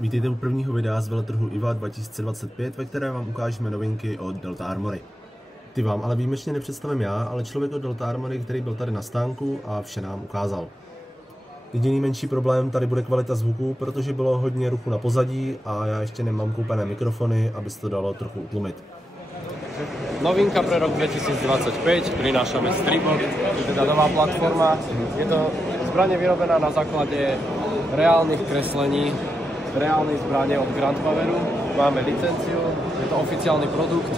Vítejte u prvního videa z veletrhu IWA 2025, ve kterém vám ukážeme novinky od Delta Armory. Ty vám ale výjimečně nepředstavím já, ale člověk od Delta Armory, který byl tady na stánku a vše nám ukázal. Jediný menší problém tady bude kvalita zvuku, protože bylo hodně ruchu na pozadí a já ještě nemám koupené mikrofony, aby se to dalo trochu utlumit. Novinka pre rok 2025, prinášame Stribog, teda nová platforma. Je to zbranie vyrobená na základe reálnych kreslení, reálnej zbrane od Grand Poweru. Máme licenciu, je to oficiálny produkt.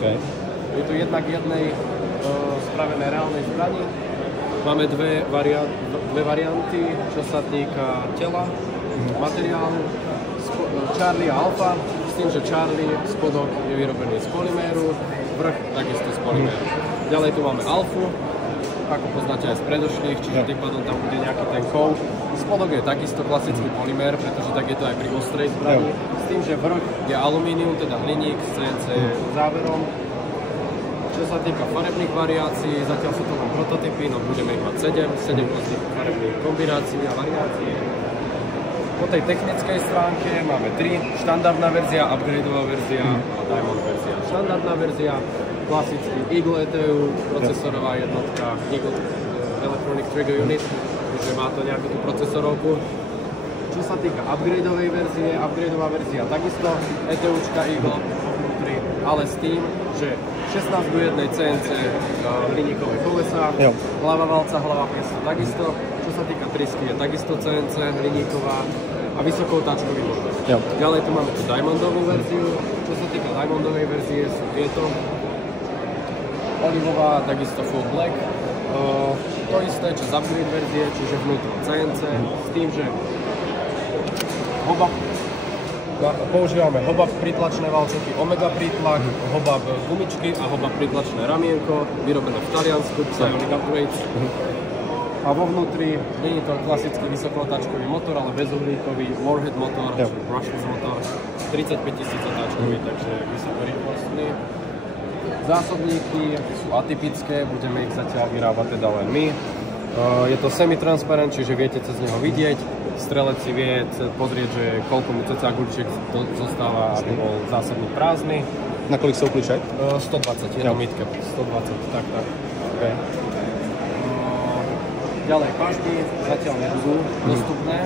Je tu jednak jednej spravené reálnej zbrani. Máme dve varianty, čo sa týka tela, materiálu. Charlie a Alpha, s tým, že Charlie spodok je vyrobený z polyméru, vrch takisto z polyméru. Ďalej tu máme Alfu, ako poznáte aj z predošlých, čiže tým pádom tam bude nejaký ten kov. Spodok je takisto klasický polymér, pretože tak je to aj pri ostrej zbrani. S tým, že vrch je alumínium, teda hliník s CNC záverom. Čo sa týka farebných variácií, zatiaľ sú to len prototypy, no budeme ich mať 7 rôznych farebných kombinácií a variácií. Po tej technickej stránke máme 3, štandardná verzia, upgradeová verzia a Diamond verzia. Štandardná verzia, klasický Eagle ETU, procesorová jednotka, Eagle Electronic Trigger Unit, takže má to nejakú tú procesorovku. Čo sa týka upgradeovej verzie, upgradeová verzia takisto ETUčka Eagle, ale s tým, že 16:1 CNC hliníkové kolesa, hlava valca, hlava piesla takisto. Čo sa týka trysky, je takisto CNC hliníková a vysokotáčkový motor. Ďalej tu máme tú Diamondovú verziu. Čo sa týka Diamondovej verzie, sú tieto. Olivová, takisto full black. To isté, čo z upgrade verzie, čiže vnútro CNC, s tým, že používame hobab pritlačné valčeky, Omega prítlak, hobab gumičky a hobab pritlačné ramienko, vyrobené v Taliansku, Psionic Upgrade. A vo vnútri nie je to klasický vysokotáčkový motor, ale bezuhlíkový Warhead motor, brushless motor, 35 000 otáčkový, takže vysokorýchlostný. Zásobníky sú atypické, budeme ich zatiaľ vyrábať teda len my. Je to semi-transparent, čiže viete cez neho vidieť. Strelec si vie pozrieť, že koľko mu cca guľčiek zostáva, aby bol zásobník prázdny. Na kolik sú kľúček? 120, je to mitke. 120, tak. Okay. Ďalej, pažby zatiaľ nebudú dostupné.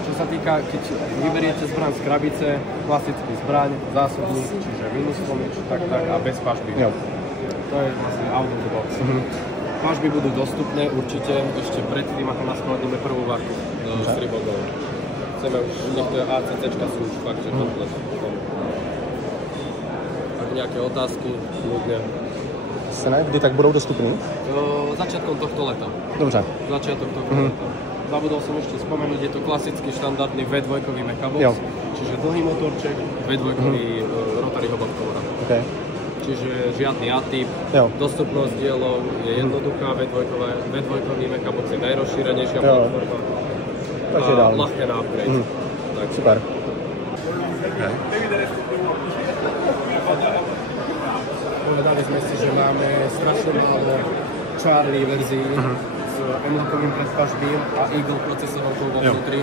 Čo sa týka, keď vyberiete zbraň z krabice, klasický zbraň, zásobník, čiže minus pomič, tak a bez pažby. To je vlastne out of the box. Pažby budú dostupné určite ešte predtým, ako naskladíme prvú varku do Stribogov. Chceme už, nech to je ACCčka sú už fakt, že komplet. Ak nejaké otázky, ľudne. Kdy tak budou dostupní? Začiatkom tohto leta. Dobře. Začiatok tohto leta. Zabudol som ešte spomenúť, je to klasický štandardný V2-kový mechabox, čiže dlhý motorček, V2-kový rotary hobab kovora. Okay. Čiže žiadny A-typ, dostupnosť dielov je jednoduchá, V2-kový mechabox je najrozšírenejšia platforma a ľahké na upgrade. Tak. Super. Povedali sme si, že máme strašne málo Charlie verzií s M-lockovým predpažbím a Eagle procesorovkou vo vnútri.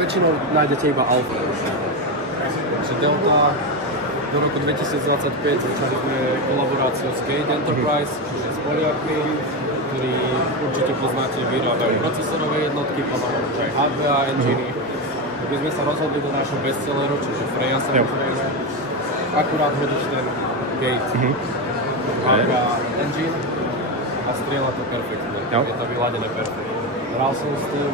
Väčšinou nájdete iba Alpha. Takže Delta do roku 2025 začali sme kolaboráciu s Gate Enterprise, čiže s Poliakmi, ktorí určite poznáte, vyrábajú procesorové jednotky, pomáhajú aj HBA enginy. My sme sa rozhodli do nášho bestselleru, čiže Freya samozrejme, akurát hodiť ten Gate HBA engine a strieľa to perfektne. Je to vyladené perfektne. Hral som s tým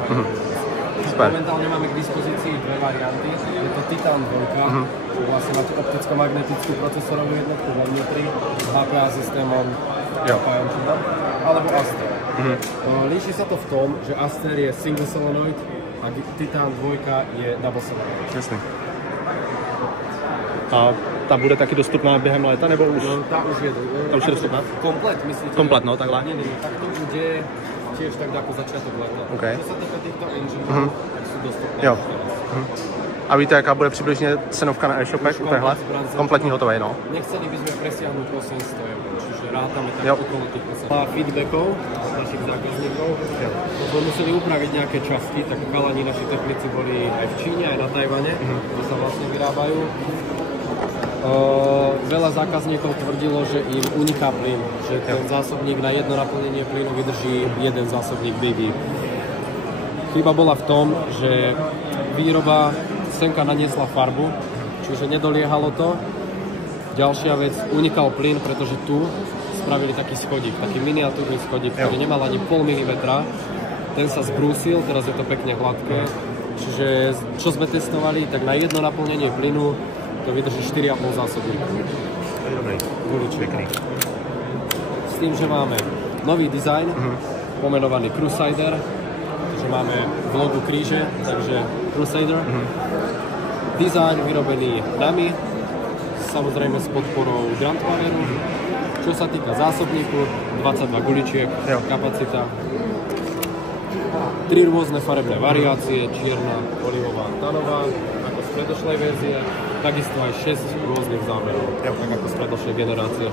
aj momentálne máme k dispozícii dve varianty. Je to Titan 2, čo vlastne má tú opticko-magnetickú procesorovú jednotku vo vnútri s HPA systémom alebo Aster. Líši sa to v tom, že Aster je single solenoid a Titan 2 je double solenoid. Jasně. A ta bude taky dostupná během léta, nebo už? No, ta už je dostupná? Komplet, myslíte? Komplet, no, takhle. Nie, tak to bude tiež tak ako začiatok leta. Okay. Čo sa týka týchto engineov, tak sú dostupné. A víte, jaká bude přibližně cenovka na e-shopech u téhle? Kompletní hotové, no. Nechceli by sme presiahnuť 800 €, čiže rátame tak okolo tých 800. Feedbackov z našich zákazníkov. Sme museli upraviť nejaké časti, tak chalani naši technici boli aj v Číne, aj na Tajvane, kde sa vlastne vyrábajú. Veľa zákazníkov tvrdilo, že im uniká plyn, že ten zásobník na jedno naplnenie plynu vydrží jeden zásobník Big E. Chyba bola v tom, že výroba senka naniesla farbu, čiže nedoliehalo to. Ďalšia vec, unikal plyn, pretože tu spravili taký schodík, taký miniatúrny schodík, ktorý nemal ani pol milimetra. Ten sa zbrúsil, teraz je to pekne hladké. Čiže čo sme testovali, tak na jedno naplnenie plynu to vydrží 4,5 zásobníka. Pekný. S tým, že máme nový dizajn, pomenovaný Crusader, že máme v logu kríže, takže Crusader. Dizajn vyrobený nami, samozrejme s podporou Grandpoweru. Čo sa týka zásobníku, 22 guličiek, kapacita. 3 rôzne farebné variácie, čierna, olivová, tanová, ako z predošlej verzie. Takisto aj 6 rôznych zámerov, tak ako z predošlej generácie.